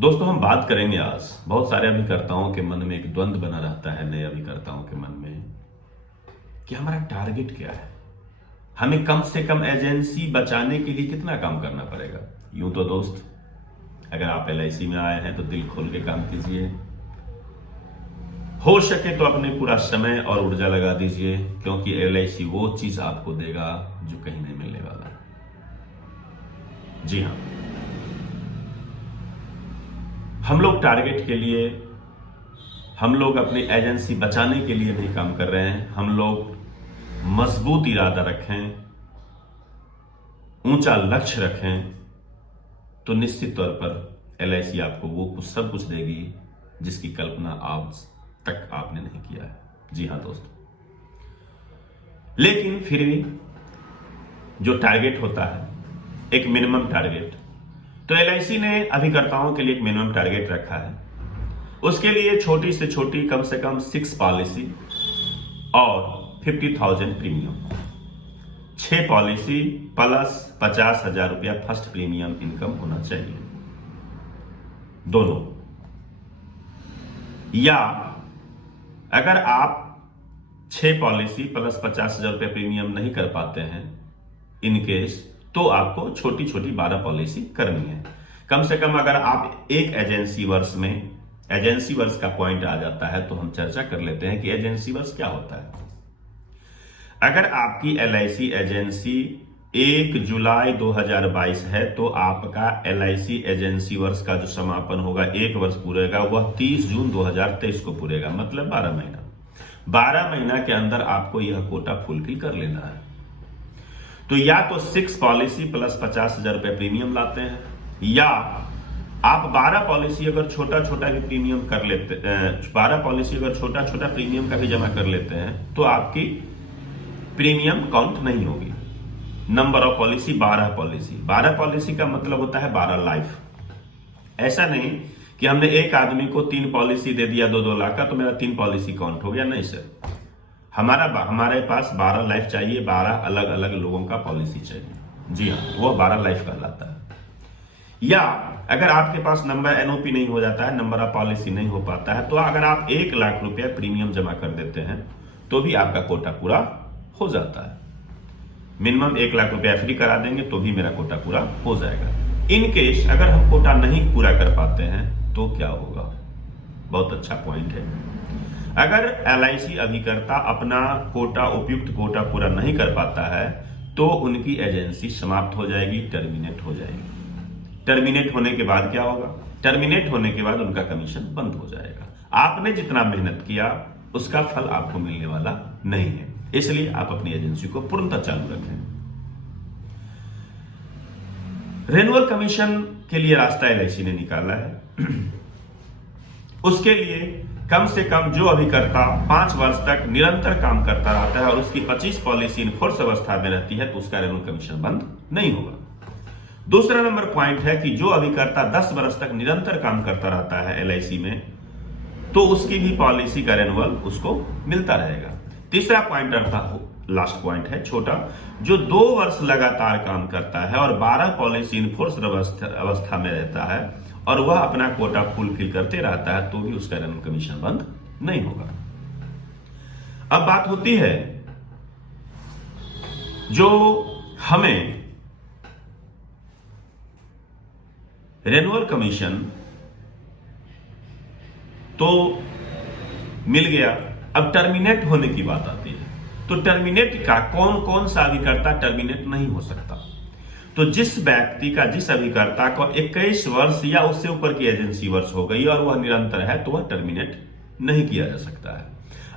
दोस्तों हम बात करेंगे आज बहुत सारे अभिकर्ताओं के मन में एक द्वंद्व बना रहता है, नए अभिकर्ताओं के मन में कि हमारा टारगेट क्या है, हमें कम से कम एजेंसी बचाने के लिए कितना काम करना पड़ेगा। यूं तो दोस्त, अगर आप LIC में आए हैं तो दिल खोल के काम कीजिए, हो सके तो अपने पूरा समय और ऊर्जा लगा दीजिए, क्योंकि LIC वो चीज आपको देगा जो कहीं नहीं मिलने वाला। जी हाँ, हम लोग टारगेट के लिए, हम लोग अपनी एजेंसी बचाने के लिए नहीं काम कर रहे हैं। हम लोग मजबूत इरादा रखें, ऊंचा लक्ष्य रखें, तो निश्चित तौर पर LIC आपको वो कुछ सब कुछ देगी जिसकी कल्पना आज तक आपने नहीं किया है। जी हाँ दोस्तों, लेकिन फिर भी जो टारगेट होता है, एक मिनिमम टारगेट, तो LIC ने अभिकर्ताओं के लिए एक मिनिमम टारगेट रखा है। उसके लिए छोटी से छोटी कम से कम 6 पॉलिसी और 50,000 प्रीमियम, 6 पॉलिसी प्लस 50,000 रुपया फर्स्ट प्रीमियम इनकम होना चाहिए दोनों। या अगर आप 6 पॉलिसी प्लस 50,000 रुपया प्रीमियम नहीं कर पाते हैं इन केस, तो आपको छोटी छोटी 12 पॉलिसी करनी है। कम से कम अगर आप एक एजेंसी वर्ष में, एजेंसी वर्ष का पॉइंट आ जाता है तो हम चर्चा कर लेते हैं कि एजेंसी वर्ष क्या होता है। अगर आपकी LIC एजेंसी 1 जुलाई 2022 है तो आपका LIC एजेंसी वर्ष का जो समापन होगा, 1 वर्ष पूरेगा, वह 30 जून 2023 को पूरेगा, मतलब 12 महीना। 12 महीना के अंदर आपको यह कोटा फुलफिल कर लेना है। तो या तो 6 पॉलिसी प्लस 50,000 रुपये प्रीमियम लाते हैं, या आप 12 पॉलिसी अगर छोटा छोटा भी प्रीमियम कर लेते, 12 पॉलिसी अगर छोटा छोटा प्रीमियम का भी जमा कर लेते हैं तो आपकी प्रीमियम काउंट नहीं होगी। Number of policy 12 policy, 12 policy का मतलब होता है 12 लाइफ। ऐसा नहीं कि हमने एक आदमी को 3 पॉलिसी दे दिया 2-2 लाख का तो मेरा 3 पॉलिसी काउंट हो गया, नहीं सर। हमारे पास 12 लाइफ चाहिए, 12 अलग अलग लोगों का पॉलिसी चाहिए। जी हाँ, वो 12 लाइफ कहलाता है। या अगर आपके पास नंबर NOP नहीं हो जाता है, नंबर ऑफ पॉलिसी नहीं हो पाता है, तो अगर आप 1 लाख रुपया प्रीमियम जमा कर देते हैं तो भी आपका कोटा पूरा हो जाता है। मिनिमम 1 लाख रुपया FD करा देंगे तो भी मेरा कोटा पूरा हो जाएगा। इन केस अगर हम कोटा नहीं पूरा कर पाते हैं तो क्या होगा? बहुत अच्छा पॉइंट है। अगर LIC अभिकर्ता अपना कोटा, उपयुक्त कोटा पूरा नहीं कर पाता है तो उनकी एजेंसी समाप्त हो जाएगी, टर्मिनेट हो जाएगी। टर्मिनेट होने के बाद क्या होगा? टर्मिनेट होने के बाद उनका कमीशन बंद हो जाएगा। आपने जितना मेहनत किया उसका फल आपको मिलने वाला नहीं है, इसलिए आप अपनी एजेंसी को पूर्णतः चालू रखें। रेन्युअल कमीशन के लिए रास्ता LIC ने निकाला है। उसके लिए कम से कम जो अभिकर्ता 5 वर्ष तक निरंतर काम करता रहता है और उसकी 25 पॉलिसी इन फोर्स अवस्था में रहती है तो उसका रेन्युअल कमीशन बंद नहीं होगा। दूसरा नंबर पॉइंट है कि जो अभिकर्ता 10 वर्ष तक निरंतर काम करता रहता है LIC में तो उसकी भी पॉलिसी का रेन्युअल उसको मिलता रहेगा। तीसरा पॉइंट अर्थात लास्ट पॉइंट है छोटा, जो 2 वर्ष लगातार काम करता है और 12 पॉलिसी इन फोर्स अवस्था में रहता है और वह अपना कोटा फुलफिल करते रहता है तो भी उसका रेन्युअल कमीशन बंद नहीं होगा। अब बात होती है जो हमें रेन्युअल कमीशन तो मिल गया, अब टर्मिनेट होने की बात आती है। तो टर्मिनेट का कौन कौन सा अभिकर्ता टर्मिनेट नहीं हो सकता? तो जिस व्यक्ति का, जिस अभिकर्ता को 21 वर्ष या उससे ऊपर की एजेंसी वर्ष हो गई और वह निरंतर है तो वह टर्मिनेट नहीं किया जा सकता है।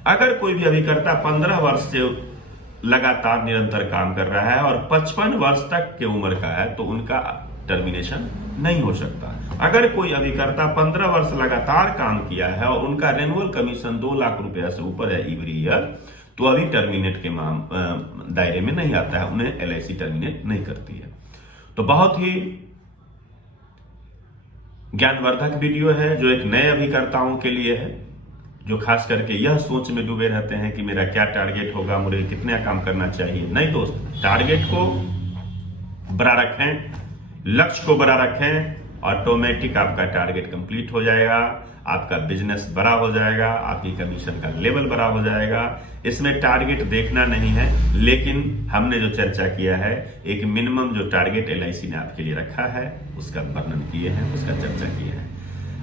अगर कोई भी अभिकर्ता 15 वर्ष से लगातार निरंतर काम कर रहा है और 55 वर्ष तक की उम्र का है तो उनका टर्मिनेशन नहीं हो सकता। अगर कोई अभिकर्ता 15 वर्ष लगातार काम किया है और उनका रेन्युअल कमीशन 2 लाख रुपया से ऊपर है एवरी ईयर तो अभी टर्मिनेट के दायरे में नहीं आता है, उन्हें LIC टर्मिनेट नहीं करती है। तो बहुत ही ज्ञानवर्धक वीडियो है जो एक नए अभिकर्ताओं के लिए है, जो खास करके यह सोच में डूबे रहते हैं कि मेरा क्या टारगेट होगा, मुझे कितना काम करना चाहिए। नहीं दोस्त, टारगेट को बड़ा रखें, लक्ष्य को बड़ा रखें, ऑटोमेटिक आपका टारगेट कंप्लीट हो जाएगा, आपका बिजनेस बड़ा हो जाएगा, आपकी कमीशन का लेवल बड़ा हो जाएगा। इसमें टारगेट देखना नहीं है, लेकिन हमने जो चर्चा किया है, एक मिनिमम जो टारगेट LIC ने आपके लिए रखा है उसका वर्णन किए हैं, उसका चर्चा किए हैं।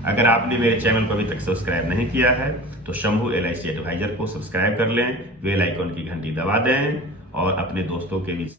अगर आपने मेरे चैनल को अभी तक सब्सक्राइब नहीं किया है तो शंभू LIC एडवाइजर को सब्सक्राइब कर लें, बेल आइकॉन की घंटी दबा दें और अपने दोस्तों के बीच